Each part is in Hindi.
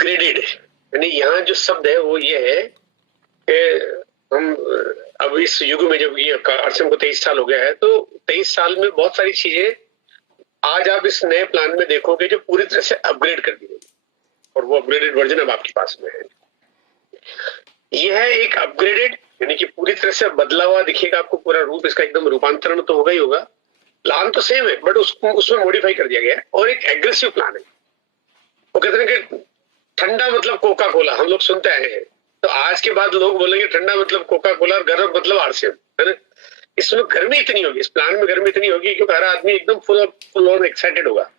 अपग्रेडेड है, यानी यहाँ जो शब्द है वो ये है कि हम अब इस युग में जब ये आरसीएम को 23 साल हो गया है, तो 23 साल में बहुत सारी चीजें आज आप इस नए प्लान में देखोगे जो पूरी तरह से अपग्रेड कर दी गई, और वो अपग्रेडेड वर्जन अब आपके पास में है। यह एक अपग्रेडेड यानी कि पूरी तरह से बदला हुआ दिखेगा आपको, पूरा रूप इसका एकदम रूपांतरण तो होगा ही होगा। प्लान तो सेम है बट उसको उसमें मॉडिफाई कर दिया गया है, और एक एग्रेसिव प्लान है। वो कहते हैं कि ठंडा मतलब कोका कोला, हम लोग सुनते आए हैं, तो आज के बाद लोग बोलेंगे ठंडा मतलब कोका कोला और गर्म मतलब आरसीएम, है ना। इसमें गर्मी इतनी होगी, इस प्लान में गर्मी इतनी होगी क्योंकि हर आदमी एकदम फुल ऑन एक्साइटेड होगा।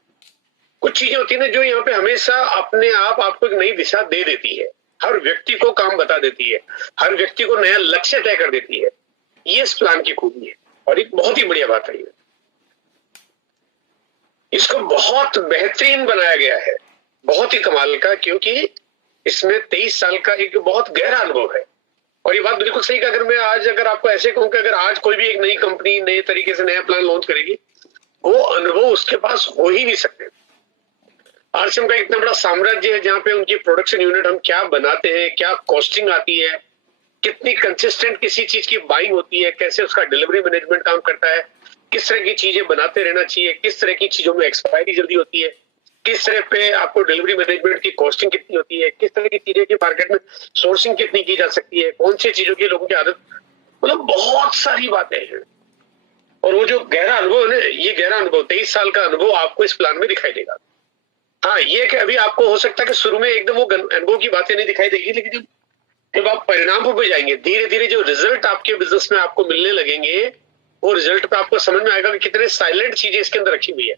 कुछ चीजें होती है ना जो यहाँ पे हमेशा अपने आप आपको एक नई दिशा दे देती है, हर व्यक्ति को काम बता देती है, हर व्यक्ति को नया लक्ष्य तय कर देती है। ये इस प्लान की खूबी है और एक बहुत ही बढ़िया बात है ये। इसको बहुत बेहतरीन बनाया गया है, बहुत ही कमाल का, क्योंकि इसमें 23 साल का एक बहुत गहरा अनुभव है। और ये बात बिल्कुल सही, अगर मैं आज अगर आपको ऐसे कहूं कि अगर आज कोई भी एक नई कंपनी नए तरीके से नया प्लान लॉन्च करेगी, वो अनुभव उसके पास हो ही नहीं सकते। आरसीएम का इतना बड़ा साम्राज्य है जहां पे उनकी प्रोडक्शन यूनिट हम क्या बनाते हैं, क्या कॉस्टिंग आती है, कितनी कंसिस्टेंट किसी चीज की बाइंग होती है, कैसे उसका डिलीवरी मैनेजमेंट काम करता है, किस तरह की चीजें बनाते रहना चाहिए, किस तरह की चीजों में एक्सपायरी जल्दी होती है, किस तरह पे आपको डिलीवरी मैनेजमेंट की कॉस्टिंग कितनी होती है, किस तरह की चीजें की मार्केट में सोर्सिंग कितनी की जा सकती है, कौन सी चीजों की लोगों की आदत, मतलब बहुत सारी बातें हैं। और वो जो गहरा अनुभव है ना, ये गहरा अनुभव 23 साल का अनुभव आपको इस प्लान में दिखाई देगा। हाँ, ये कि अभी आपको हो सकता है कि शुरू में एकदम वो अनुभव की बातें नहीं दिखाई देगी, लेकिन जब आप परिणाम पे जाएंगे, धीरे धीरे जो रिजल्ट आपके बिजनेस में आपको मिलने लगेंगे, वो रिजल्ट पे आपको समझ में आएगा कि कितने साइलेंट चीजें इसके अंदर रखी हुई है।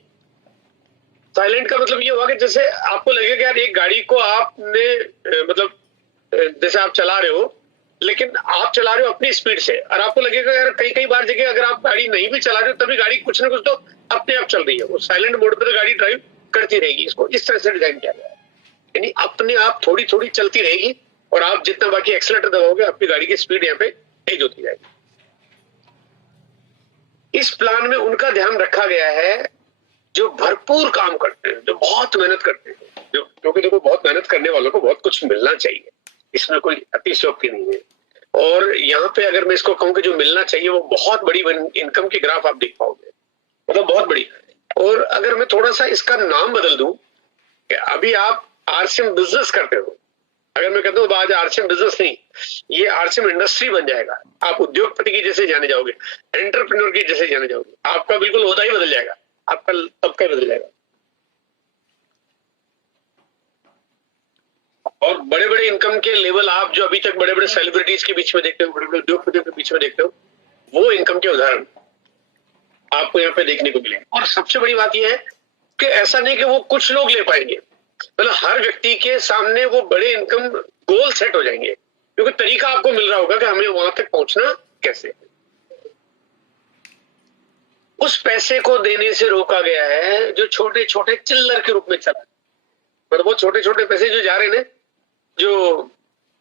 साइलेंट का मतलब ये होगा कि जैसे आपको लगेगा यार एक गाड़ी को आपने मतलब जैसे आप चला रहे हो, लेकिन आप चला रहे हो अपनी स्पीड से, और आपको लगेगा यार कई कई बार जगह अगर आप गाड़ी नहीं भी चला रहे हो तभी गाड़ी कुछ ना कुछ तो अपने आप चल रही है, वो साइलेंट मोड पे तो गाड़ी ड्राइव करती रहेगी। इसको इस तरह से डिजाइन किया गया है, यानी अपने आप थोड़ी थोड़ी चलती रहेगी, और आप जितना बाकी एक्सीलरेटर दबाओगे आपकी गाड़ी की स्पीड यहाँ पे तेज होती जाएगी। इस प्लान में उनका ध्यान रखा गया है जो भरपूर काम करते हैं, जो बहुत मेहनत करते हैं, जो क्योंकि देखो बहुत मेहनत करने वालों को बहुत कुछ मिलना चाहिए, इसमें कोई अतिशयोक्ति नहीं है। और यहाँ पे अगर मैं इसको कहूँ कि जो मिलना चाहिए वो बहुत बड़ी इनकम की ग्राफ आप देख पाओगे, मतलब बहुत बड़ी। और अगर मैं थोड़ा सा इसका नाम बदल दूं कि अभी आप आरसीएम बिजनेस करते हो, अगर मैं कहता हूँ आज आरसीएम बिजनेस नहीं, ये आरसीएम इंडस्ट्री बन जाएगा, आप उद्योगपति की जैसे जाने जाओगे, एंटरप्रेन्योर की जैसे जाने जाओगे, आपका बिल्कुल ओहदा ही बदल जाएगा, आपका तबका बदल जाएगा। और बड़े बड़े इनकम के लेवल आप जो अभी तक बड़े बड़े सेलिब्रिटीज के बीच में देखते हो, बड़े बड़े उद्योगपतियों के बीच में देखते हो, वो इनकम के उदाहरण आपको यहाँ पे देखने को मिलेंगे। और सबसे बड़ी बात यह है कि ऐसा नहीं कि वो कुछ लोग ले पाएंगे, मतलब हर व्यक्ति के सामने वो बड़े इनकम गोल सेट हो जाएंगे, क्योंकि तरीका आपको मिल रहा होगा कि हमें वहां तक पहुंचना कैसे। उस पैसे को देने से रोका गया है जो छोटे छोटे चिल्लर के रूप में चला, मतलब वो छोटे छोटे पैसे जो जा रहे हैं, जो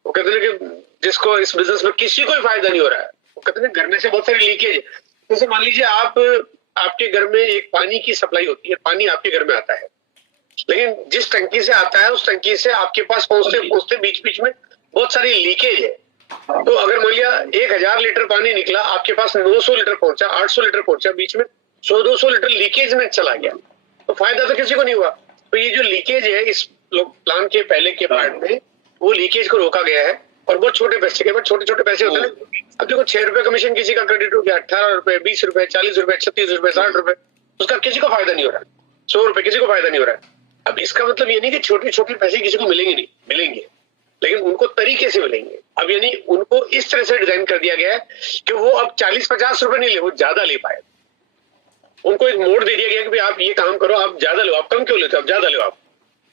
वो कहते हैं कि जिसको इस बिजनेस में किसी को फायदा नहीं हो रहा है, वो कहते हैं घर में से बहुत सारी लीकेज है। जैसे मान लीजिए आपके घर में एक पानी की सप्लाई होती है, पानी आपके घर में आता है, लेकिन जिस टंकी से आता है उस टंकी से आपके पास पहुंचते पहुंचते बीच बीच में बहुत सारी लीकेज है। तो अगर मान लिया 1000 लीटर पानी निकला, आपके पास 900 लीटर पहुंचा, 800 लीटर पहुंचा, बीच में 100-200 लीटर लीकेज में चला गया, तो फायदा तो किसी को नहीं हुआ। तो ये जो लीकेज है इस प्लान के पहले के पार्ट में, वो लीकेज को रोका गया है। और बहुत छोटे पैसे के बाद छोटे छोटे पैसे होते हैं, अब देखो 6 रुपए कमीशन किसी का क्रेडिट हो गया, 18 रुपए, 20 रुपए, 40 रुपए, 36 रुपए, 60 रुपए, उसका किसी को फायदा नहीं हो रहा, 100 रुपए किसी को फायदा नहीं हो रहा है। अब इसका मतलब ये नहीं कि छोटे छोटे पैसे किसी को मिलेंगे नहीं, मिलेंगे, लेकिन उनको तरीके से मिलेंगे। अब यानी उनको इस तरह से डिजाइन कर दिया गया है कि वो अब 40-50 रुपए नहीं ले, वो ज्यादा ले पाए। उनको एक मोड दे दिया गया कि भाई आप ये काम करो, आप ज्यादा लो, आप कम क्यों लेते हो, आप ज्यादा लो आप।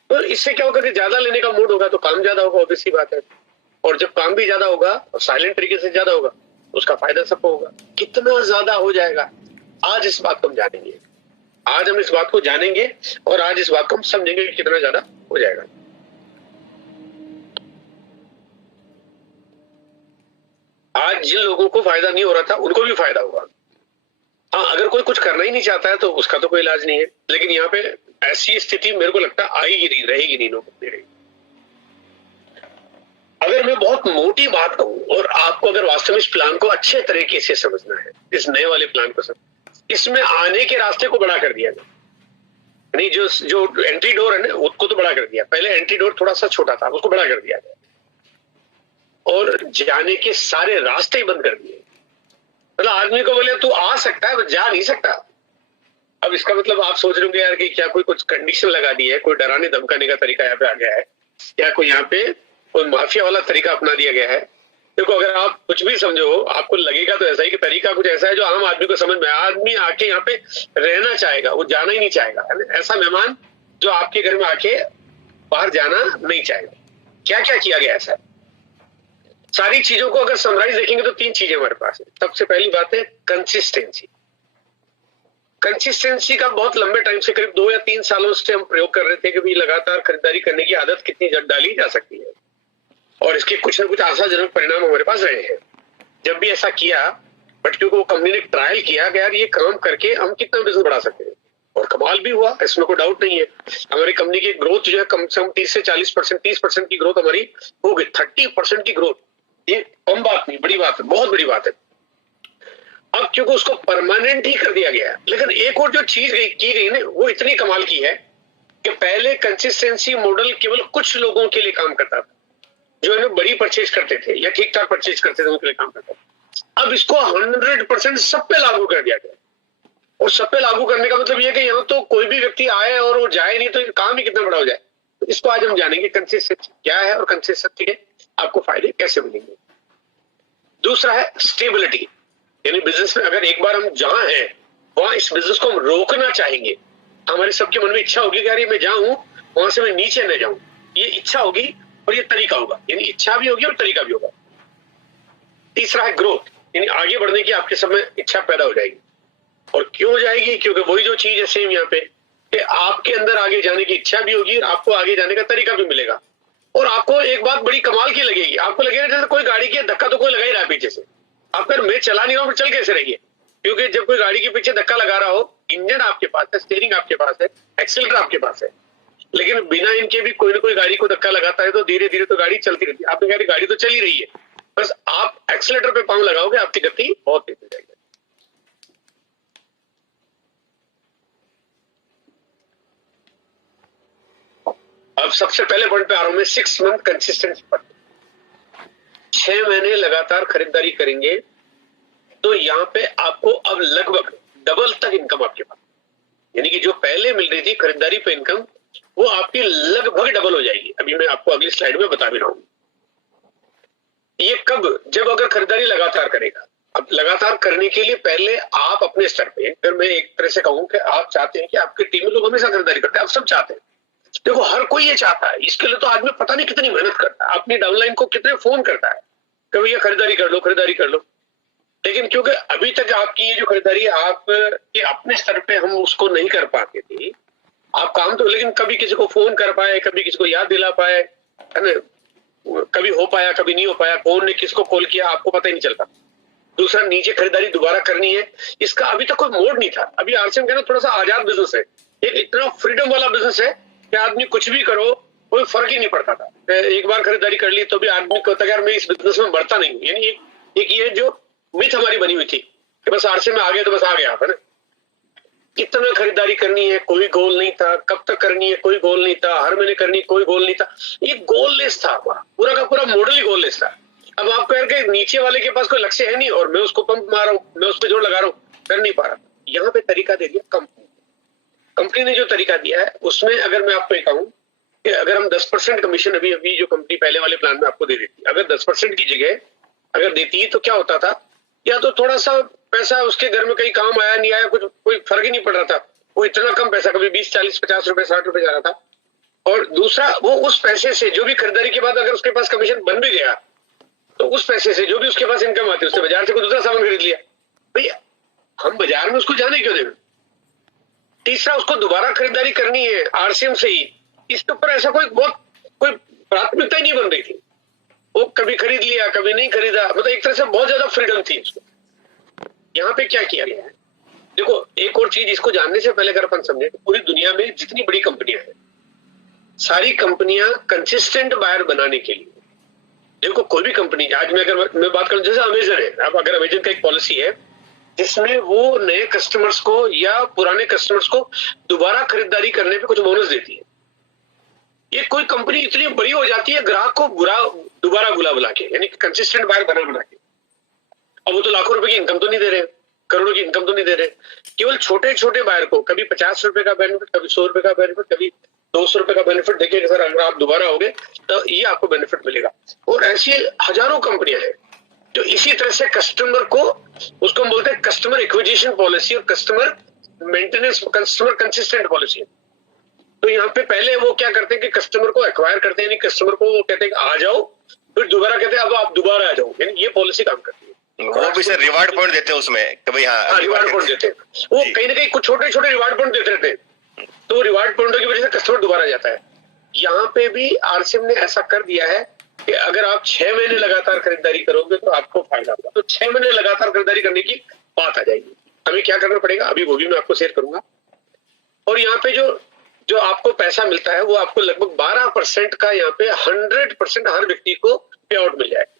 तो इससे क्या होगा कि ज्यादा लेने का मोड होगा तो काम ज्यादा होगा, ऑब्वियस सी बात है। और जब काम भी ज्यादा होगा और साइलेंट तरीके से ज्यादा होगा, उसका फायदा सबको होगा। कितना ज्यादा हो जाएगा, आज इस बात को हम जानेंगे, आज हम इस बात को जानेंगे और आज इस बात को हम समझेंगे कि कितना ज्यादा हो जाएगा। आज जिन लोगों को फायदा नहीं हो रहा था उनको भी फायदा होगा। हाँ, अगर कोई कुछ करना ही नहीं चाहता है तो उसका तो कोई इलाज नहीं है, लेकिन यहाँ पे ऐसी स्थिति मेरे को लगता है आएगी नहीं, रहेगी नहीं, लोग नहीं रहेगी। अगर मैं बहुत मोटी बात कहूं और आपको अगर वास्तव में इस प्लान को अच्छे तरीके से समझना है, इस नए वाले प्लान को इसमें आने के रास्ते को बड़ा कर दिया गया। नहीं, जो जो एंट्री डोर है ना उसको तो बड़ा कर दिया। पहले एंट्री डोर थोड़ा सा छोटा था, उसको बड़ा कर दिया गया और जाने के सारे रास्ते ही बंद कर दिए। मतलब आदमी को बोले तू आ सकता है, जा नहीं सकता। अब इसका मतलब आप सोच रहे होंगे यार कि क्या कोई कुछ कंडीशन लगा दी है, कोई डराने धमकाने का तरीका यहाँ पे आ गया है, या कोई यहाँ पे कोई माफिया वाला तरीका अपना दिया गया है। देखो, अगर आप कुछ भी समझो, आपको लगेगा तो ऐसा ही कि तरीका कुछ ऐसा है जो आम आदमी को समझ में, आदमी आके यहाँ पे रहना चाहेगा, वो जाना ही नहीं चाहेगा, है ना? ऐसा मेहमान जो आपके घर में आके बाहर जाना नहीं चाहेगा। क्या क्या किया गया ऐसा? सारी चीजों को अगर समराइज देखेंगे तो 3 चीजें हमारे पास है। सबसे पहली बात है कंसिस्टेंसी। कंसिस्टेंसी का बहुत लंबे टाइम से, करीब 2 या 3 सालों से हम प्रयोग कर रहे थे कि भाई लगातार खरीदारी करने की आदत कितनी डाली जा सकती है, और इसके कुछ ना कुछ आशाजनक परिणाम हमारे पास रहे हैं जब भी ऐसा किया। बट क्योंकि वो कंपनी ने ट्रायल किया कि यार ये काम करके हम कितना बिजनेस बढ़ा सकते हैं, और कमाल भी हुआ, इसमें कोई डाउट नहीं है। हमारी कंपनी की ग्रोथ जो है कम से कम 30 से 40%, 30% की ग्रोथ हमारी हो गई। 30% की ग्रोथ, ये कम बात नहीं, बड़ी बात है, बहुत बड़ी बात है। अब क्योंकि उसको परमानेंट ही कर दिया गया, लेकिन एक और जो चीज की गई ना वो इतनी कमाल की है कि पहले कंसिस्टेंसी मॉडल केवल कुछ लोगों के लिए काम करता था, जो इन्हें बड़ी परचेज करते थे या ठीक ठाक परचेज करते थे, उनके लिए काम करता था। अब इसको 100% सब पे लागू कर दिया गया, और सब पे लागू करने का मतलब यह कि यहाँ तो कोई भी व्यक्ति आए और वो जाए नहीं तो काम ही कितना बड़ा हो जाए। तो इसको आज हम जानेंगे कंसिस्टेंसी क्या है और कंसिस्टेंसी के आपको फायदे कैसे मिलेंगे। दूसरा है स्टेबिलिटी, यानी बिजनेस में अगर एक बार हम जहां हैं वहां इस बिजनेस को हम रोकना चाहेंगे, हमारे सबके मन में इच्छा होगी कि यार मैं जाऊं वहां से मैं नीचे न जाऊं, ये इच्छा होगी और ये तरीका होगा, यानी इच्छा भी होगी और तरीका भी होगा। तीसरा है ग्रोथ, यानी आगे बढ़ने की आपके सब में इच्छा पैदा हो जाएगी। और क्यों हो जाएगी? क्योंकि वही जो चीज है सेम यहाँ पे कि आपके अंदर आगे जाने की इच्छा भी होगी और आपको आगे जाने का तरीका भी मिलेगा। और आपको एक बात बड़ी कमाल की लगेगी, आपको लगेगा जैसे कोई गाड़ी के धक्का तो कोई लगा ही रहा है पीछे से। आप अगर मैं चला नहीं रहा हूं, चल कैसे रहिए? क्योंकि जब कोई गाड़ी के पीछे धक्का लगा रहा हो, इंजन आपके पास है, स्टीयरिंग आपके पास है, एक्सीलरेटर आपके पास है, लेकिन बिना इनके भी कोई ना कोई गाड़ी को धक्का लगाता है तो धीरे धीरे तो गाड़ी चलती रहती है। आपने कहा गाड़ी तो चल ही रही है, बस आप एक्सीलरेटर पे पांव लगाओगे, आपकी गति बहुत तेज हो जाएगी। अब सबसे पहले पॉइंट पे आ रहा हूं मैं, 6 मंथ कंसिस्टेंसी पर। 6 महीने लगातार खरीदारी करेंगे तो यहाँ पे आपको अब लगभग डबल तक इनकम आपके पास, यानी कि जो पहले मिल रही थी खरीदारी पे इनकम, वो आपकी लगभग डबल हो जाएगी। अभी मैं आपको अगली स्लाइड में बता भी रहा हूं। ये कब? जब अगर खरीदारी लगातार करेगा। अब लगातार करने के लिए पहले आप अपने स्तर पे, अगर मैं एक तरह से कहूं कि आप चाहते हैं कि आपकी टीम में लोग हमेशा खरीदारी करते हैं, आप सब चाहते हैं। देखो, हर कोई ये चाहता है, इसके लिए तो आदमी पता नहीं कितनी मेहनत करता है, अपनी डाउनलाइन को कितने फोन करता है कि भैया खरीदारी कर लो, खरीदारी कर लो। लेकिन क्योंकि अभी तक आपकी ये जो खरीदारी आप ये अपने स्तर पे हम उसको नहीं कर पाते थे, आप काम तो, लेकिन कभी किसी को फोन कर पाए, कभी किसी को याद दिला पाए, है ना, कभी हो पाया कभी नहीं हो पाया, कौन ने किसको कॉल किया आपको पता ही नहीं चलता। दूसरा, नीचे खरीदारी दोबारा करनी है, इसका अभी तक कोई मोड नहीं था। अभी आरसीएम कहना थोड़ा सा आजाद बिजनेस है, एक इतना फ्रीडम वाला बिजनेस है कि आदमी कुछ भी करो कोई फर्क ही नहीं पड़ता था। एक बार खरीदारी कर ली तो भी आदमी कहता है यार मैं इस बिजनेस में बढ़ता नहीं हूं। यानी एक ये जो मिथ हमारी बनी हुई थी कि बस आरसीएम में आ गए तो बस आ गया, है ना। कितना खरीदारी करनी है कोई गोल नहीं था, कब तक करनी है कोई गोल नहीं था, हर महीने करनी कोई गोल नहीं था। ये गोललेस था, पूरा का पूरा मॉडल ही गोललेस था। अब आप कह रहे नीचे वाले के पास कोई लक्ष्य है नहीं और मैं उसको पंप मार रहा हूं, मैं उस पर जोर लगा रहा हूं, कर नहीं पा रहा। यहाँ पे तरीका दे दिया कंपनी ने जो तरीका दिया है उसमें अगर मैं आपको कहूं कि अगर हम 10% कमीशन अभी जो कंपनी पहले वाले प्लान में आपको दे देती, अगर 10% की जगह अगर देती तो क्या होता था, या तो थोड़ा सा पैसा उसके घर में कहीं काम आया नहीं आया, कुछ कोई फर्क ही नहीं पड़ रहा था, वो इतना कम पैसा, कभी 20, 40, 50 रुपए, 60 रुपए जा रहा था। और दूसरा, वो उस पैसे से जो भी खरीदारी के बाद अगर उसके पास कमीशन बन भी गया तो उस पैसे से जो भी उसके पास इनकम आती है उससे बाजार से कोई दूसरा सामान खरीद लिया। भैया हम बाजार में उसको जाने क्यों दें? तीसरा, उसको दोबारा खरीदारी करनी है आरसीएम से ही, इसके ऊपर ऐसा कोई प्राथमिकता ही नहीं बन रही थी। वो कभी खरीद लिया कभी नहीं खरीदा, मतलब एक तरह से बहुत ज्यादा फ्रीडम थी उसको। यहाँ पे क्या किया गया है, देखो एक और चीज इसको जानने से पहले अगर अपन समझे, पूरी दुनिया में जितनी बड़ी कंपनियां हैं, सारी कंपनियां कंसिस्टेंट बायर बनाने के लिए देखो कोई भी कंपनी, आज मैं बात करूं, जैसे अमेजन है, अब अगर अमेजन का एक पॉलिसी है जिसमें वो नए कस्टमर्स को या पुराने कस्टमर्स को दोबारा खरीदारी करने पे कुछ बोनस देती है। ये कोई कंपनी इतनी बड़ी हो जाती है ग्राहक को दोबारा बुला के, यानी कंसिस्टेंट बायर बना के। अब वो तो लाखों रुपए की इनकम तो नहीं दे रहे, करोड़ों की इनकम तो नहीं दे रहे, केवल छोटे छोटे बायर को कभी 50 रुपए का बेनिफिट, कभी 100 रुपए का बेनिफिट, कभी 200 रुपए का बेनिफिट देखिए सर, अगर आप दोबारा होगे तो ये आपको बेनिफिट मिलेगा। और ऐसी हजारों कंपनियां हैं जो इसी तरह से कस्टमर को, उसको हम बोलते हैं कस्टमर एक्विजिशन पॉलिसी और customer maintenance, customer consistent policy. तो यहाँ पे पहले वो क्या करते हैं कि कस्टमर को एक्वायर करते हैं, कस्टमर को वो कहते हैं आ जाओ, फिर दोबारा कहते हैं अब आप दोबारा आ जाओ, यानी ये पॉलिसी काम करती है। वो भी सर रिवार्ड पॉइंट देते हैं उसमें कि भाई हाँ रिवार्ड पॉइंट देते हैं, वो कहीं ना कहीं कुछ छोटे छोटे रिवार्ड पॉइंट देते रहते हैं, तो रिवार्ड पॉइंटों की वजह से कस्टमर दोबारा जाता है। यहाँ पे भी आरसीएम ने ऐसा कर दिया है कि अगर आप 6 महीने लगातार खरीदारी करोगे तो आपको फायदा होगा। तो 6 महीने लगातार खरीदारी करने की बात आ जाएगी। हमें क्या करना पड़ेगा अभी वो भी मैं आपको शेयर करूंगा। और यहाँ पे जो आपको पैसा मिलता है वो आपको लगभग 12% का, यहाँ पे 100% हर व्यक्ति को पे आउट मिल जाएगा।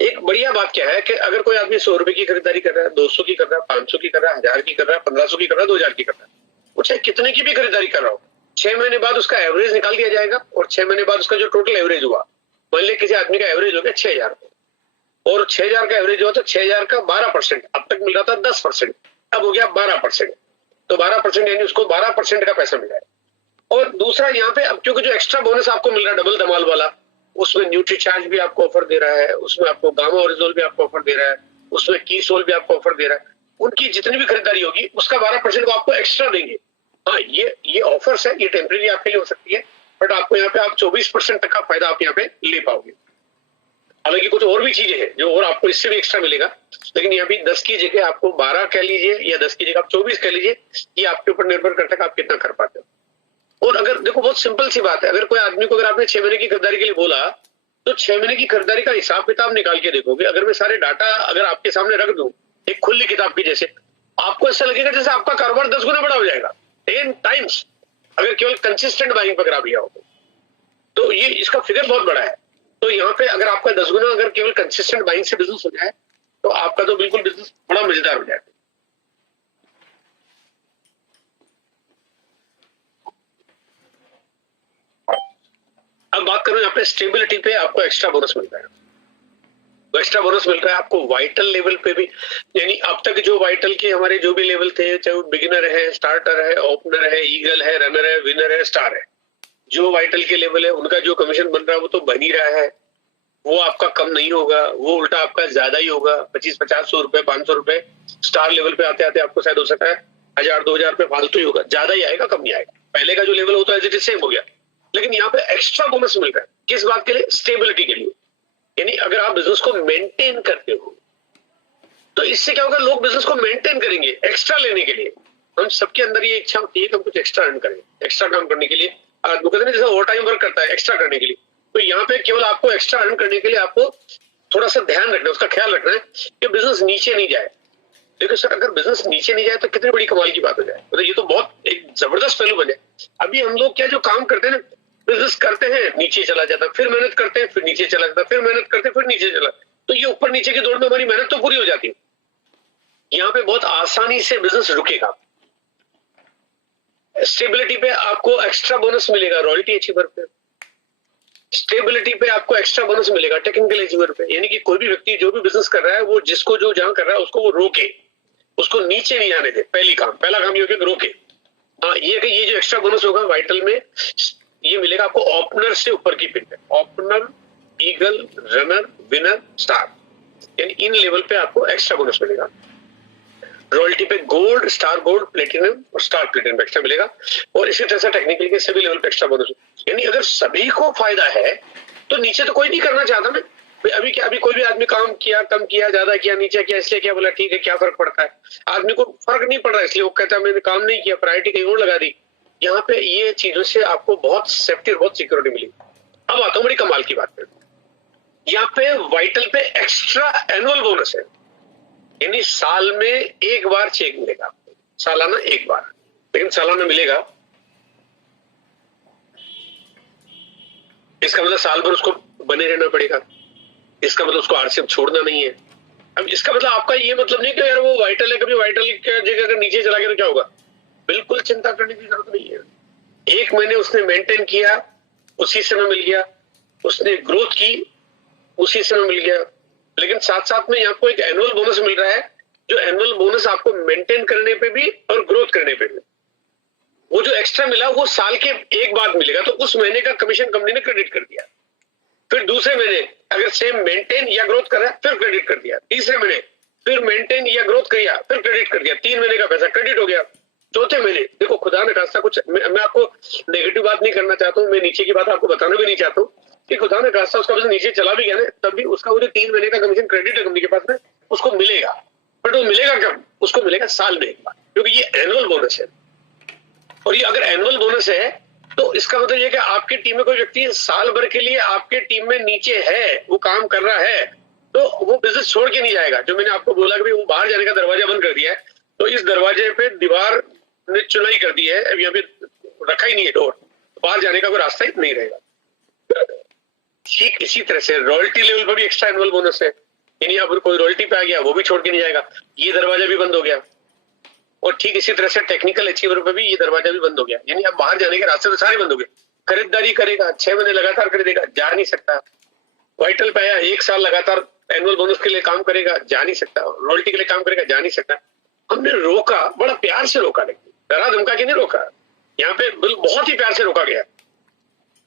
एक बढ़िया बात क्या है कि अगर कोई आदमी 100 रुपए की खरीदारी कर रहा है, 200 की कर रहा है, 500 की कर रहा है, 1000 की कर रहा है, 1500 की कर रहा है, 2000 की कर रहा है, वो चाहे कितने की भी खरीदारी कर रहा हो, 6 महीने बाद उसका एवरेज निकाल दिया जाएगा। और 6 महीने बाद उसका जो टोटल एवरेज हुआ, मान लिया किसी आदमी का एवरेज हो गया 6000, और 6000 का एवरेज हुआ तो 6000 का 12%, अब तक मिल रहा था 10%, अब हो गया 12%, तो 12% यानी उसको 12% का पैसा मिला है। और दूसरा यहाँ पे अब क्योंकि जो एक्स्ट्रा बोनस आपको मिल रहा है डबल धमाल वाला, उसमें न्यूट्री चार्ज भी आपको ऑफर दे रहा है, उसमें आपको गामा ओरिजिनल भी आपको ऑफर दे रहा है, उसमें की सोल भी आपको ऑफर दे रहा है, उनकी जितनी भी खरीदारी होगी उसका 12% को आपको एक्स्ट्रा देंगे। हाँ, ये ऑफर्स है, ये टेम्परेरी आपके लिए हो सकती है, बट आपको यहाँ पे आप 24% तक का फायदा आप यहाँ पे ले पाओगे। हालांकि कुछ और भी चीजें हैं जो और आपको इससे भी एक्स्ट्रा मिलेगा, लेकिन यहाँ भी 10 की जगह आपको 12 कह लीजिए या 10 की जगह आप 24 कह लीजिए, ये आपके ऊपर निर्भर करता है कि आप कितना कर पाते हो। और अगर देखो बहुत सिंपल सी बात है, अगर कोई आदमी को अगर आपने 6 महीने की खरीदारी के लिए बोला तो 6 महीने की खरीदारी का हिसाब किताब निकाल के देखोगे, अगर मैं सारे डाटा अगर आपके सामने रख दूं एक खुली किताब की जैसे, आपको ऐसा लगेगा जैसे आपका कारोबार 10 गुना बड़ा हो जाएगा, 10 टाइम्स, अगर केवल कंसिस्टेंट बाइंग पर आप लिया हो तो ये इसका फिगर बहुत बड़ा है। तो यहाँ पे अगर आपका 10 गुना अगर केवल कंसिस्टेंट बाइंग से बिजनेस हो जाए तो आपका तो बिल्कुल बिजनेस बड़ा मजेदार हो जाएगा। अब बात करूं यहाँ पे स्टेबिलिटी पे, आपको एक्स्ट्रा बोनस मिलता है। तो एक्स्ट्रा बोनस मिल रहा है आपको वाइटल लेवल पे भी, यानी अब तक जो वाइटल के हमारे जो भी लेवल थे, चाहे वो बिगिनर है, स्टार्टर है, ओपनर है, ईगल है, रनर है, विनर है, स्टार है, जो वाइटल के लेवल है उनका जो कमीशन बन रहा है वो तो बन ही रहा है, वो आपका कम नहीं होगा, वो उल्टा आपका ज्यादा ही होगा, 25-50, 100 रुपए, 500 रुपए। स्टार लेवल पे आते आते आपको शायद हो सकता है 1000-2000 रुपए फालतू ही होगा, ज्यादा ही आएगा, कम नहीं आएगा। पहले का जो लेवल होता है एज इट इज सेम हो गया, लेकिन यहाँ पे एक्स्ट्रा बोनस मिल रहा है किस बात के लिए? स्टेबिलिटी के लिए। यानी अगर आप बिजनेस को मेंटेन करते हो तो इससे क्या होगा, लोग बिजनेस को मेंटेन करेंगे एक्स्ट्रा लेने के लिए। हम सबके अंदर ये इच्छा होती है कि हम कुछ एक्स्ट्रा अर्न करें, एक्स्ट्रा काम करने के लिए। आदमी कहते हैं जैसे ओवर टाइम वर्क करता है एक्स्ट्रा करने के लिए, तो यहाँ पे केवल आपको एक्स्ट्रा अर्न करने के लिए आपको थोड़ा सा ध्यान रखना है, उसका ख्याल रखना है कि बिजनेस नीचे नहीं जाए। देखो सर, अगर बिजनेस नीचे नहीं जाए तो कितनी बड़ी कमाल की बात हो जाए, मतलब ये तो बहुत एक जबरदस्त पहलू बन जाए। अभी हम लोग क्या जो काम करते हैं ना, बिजनेस करते हैं नीचे चला जाता, फिर मेहनत करते हैं फिर नीचे चला जाता, फिर मेहनत करते हैं फिर नीचे चला, तो ये ऊपर नीचे की दौड़ में हमारी मेहनत तो पूरी हो जाती है। यहाँ पे बहुत आसानी से बिजनेस रुकेगा। स्टेबिलिटी पे आपको एक्स्ट्रा बोनस मिलेगा रॉयल्टी अचीवर पे, स्टेबिलिटी पे आपको एक्स्ट्रा बोनस मिलेगा टेक्निकल अचीवर पे। यानी कि कोई भी व्यक्ति जो भी बिजनेस कर रहा है वो जिसको जो जहां कर रहा है उसको वो रोके, उसको नीचे नहीं आने दे। पहला काम ये होगा कि रोके। हाँ, ये जो एक्स्ट्रा बोनस होगा वाइटल में, ये मिलेगा आपको ओपनर से ऊपर की पिन पे, opener, eagle, runner, winner, star, यानी इन लेवल पे आपको एक्स्ट्रा बोनस मिलेगा। रॉयल्टी पे गोल्ड, स्टार गोल्ड, प्लेटिनम और स्टार प्लेटिनम एक्स्ट्रा मिलेगा, और इसी तरह से टेक्निकल के सभी लेवल पे एक्स्ट्रा बोनस। यानी अगर सभी को फायदा है तो नीचे तो कोई नहीं करना चाहता ना। अभी कोई भी आदमी काम किया, कम किया, ज्यादा किया, नीचे किया, इसलिए क्या बोला ठीक है, क्या फर्क पड़ता है? आदमी को फर्क नहीं पड़ रहा, इसलिए वो कहता है मैंने काम नहीं किया, प्रायोरिटी कहीं और लगा दी। यहाँ पे ये चीजों से आपको बहुत सेफ्टी और बहुत सिक्योरिटी मिली। अब आता हूँ बड़ी कमाल की बात पे, यहाँ पे वाइटल पे एक्स्ट्रा एनुअल बोनस है, यानी साल में एक बार चेक मिलेगा आपको, सालाना एक बार, लेकिन सालाना मिलेगा। इसका मतलब साल भर उसको बने रहना पड़ेगा। इसका मतलब उसको आरसीएम छोड़ना नहीं है। अब इसका मतलब आपका ये मतलब नहीं कि यार वो वाइटल है, कभी वाइटल की जगह अगर नीचे चला गया तो क्या होगा, बिल्कुल चिंता करने की जरूरत नहीं है। 1 महीने उसने मेंटेन किया, उसी समय मिल गया, उसने ग्रोथ की, उसी समय मिल गया। लेकिन साथ साथ में आपको एक एनुअल बोनस मिल रहा है, जो एनुअल बोनस आपको मेंटेन करने पे भी और ग्रोथ करने पे भी, वो जो एक्स्ट्रा मिला वो साल के एक बाद मिलेगा। तो उस महीने का कमीशन कंपनी ने क्रेडिट कर दिया। फिर दूसरे महीने अगर सेम मेंटेन या ग्रोथ कर रहा है फिर क्रेडिट कर दिया। तीसरे महीने फिर मेंटेन या ग्रोथ किया फिर क्रेडिट कर दिया। 3 महीने का पैसा क्रेडिट हो गया। चौथे महीने देखो, खुदा न खास्ता कुछ मैं आपको नेगेटिव बात नहीं करना चाहता हूँ, मैं नीचे की बात आपको बताना भी नहीं चाहता हूँ कि खुदा न खास्ता उसका बिजनेस नीचे चला भी गया ना, तब भी उसका वो जो 3 महीने का कमीशन क्रेडिट है कंपनी के पास में, उसको मिलेगा। बट वो मिलेगा कब, उसको मिलेगा साल में एक बार, क्योंकि ये एनुअल बोनस है। और ये अगर एनुअल बोनस है तो इसका मतलब ये कि आपकी टीम में कोई व्यक्ति साल भर के लिए आपके टीम में नीचे है, वो काम कर रहा है, तो वो बिजनेस छोड़ के नहीं जाएगा। जो मैंने आपको बोला कि वो बाहर जाने का दरवाजा बंद कर दिया है, तो इस दरवाजे पे दीवार ने चुनाई कर दी है, अब यहाँ पे रखा ही नहीं है डोर, बाहर जाने का कोई रास्ता ही नहीं रहेगा। ठीक इसी तरह से रॉयल्टी लेवल पर भी एक्स्ट्रा एनुअल बोनस है, यानी अब कोई रॉयल्टी पे आ गया वो भी छोड़ के नहीं जाएगा, ये दरवाजा भी बंद हो गया। और ठीक इसी तरह से टेक्निकल अचीवर पे भी ये दरवाजा भी बंद हो गया, यानी अब बाहर जाने के रास्ते तो सारे बंद हो गए। खरीदारी करेगा, 6 महीने लगातार खरीदेगा, जा नहीं सकता। वाइटल पे आया, 1 साल लगातार एनुअल बोनस के लिए काम करेगा, जा नहीं सकता। रॉयल्टी के लिए काम करेगा, जा नहीं सकता। हमने रोका, बड़ा प्यार से रोका, लेकिन डरा धमका के नहीं रोका, यहाँ पे बहुत ही प्यार से रोका गया।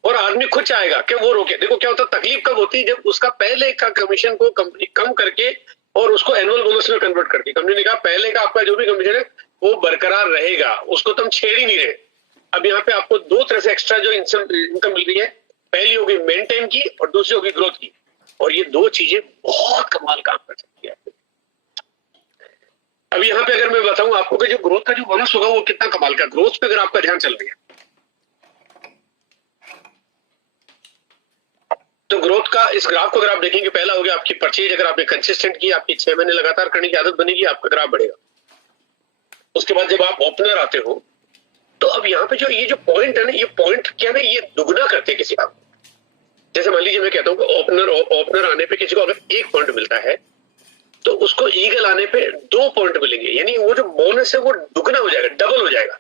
और आदमी खुद चाहेगा कि वो रोके। देखो क्या होता, तकलीफ कब होती है, जब उसका पहले का कमीशन को कंपनी कम करके और उसको एनुअल बोनस में कन्वर्ट करती। कंपनी ने कहा पहले का आपका जो भी कमीशन है वो बरकरार रहेगा, उसको तुम छेड़ ही नहीं रहे। अब यहाँ पे आपको 2 तरह से एक्स्ट्रा जो इनकम मिल रही है, पहली होगी मेंटेन की और दूसरी होगी ग्रोथ की। और ये 2 चीजें बहुत कमाल काम कर सकती है। अब यहाँ पे अगर मैं बताऊं आपको कि जो ग्रोथ का जो बोनस होगा वो कितना कमाल का, ग्रोथ पे अगर आपका ध्यान चल गया तो ग्रोथ का इस ग्राफ को अगर आप देखेंगे, पहला हो गया आपकी परचेज, अगर आपने कंसिस्टेंट की, आपकी 6 महीने लगातार करने की आदत बनेगी, आपका ग्राफ बढ़ेगा। उसके बाद जब आप ओपनर आते हो तो अब यहाँ पे जो ये जो पॉइंट है ना, ये पॉइंट क्या ना, ये दुगना करते हैं किसी का। जैसे मान लीजिए मैं कहता हूँ कि ओपनर आने पे किसी को अगर 1 पॉइंट मिलता है तो उसको ईगल आने पे 2 पॉइंट मिलेंगे, यानी वो जो बोनस है वो दुगना हो जाएगा, डबल हो जाएगा।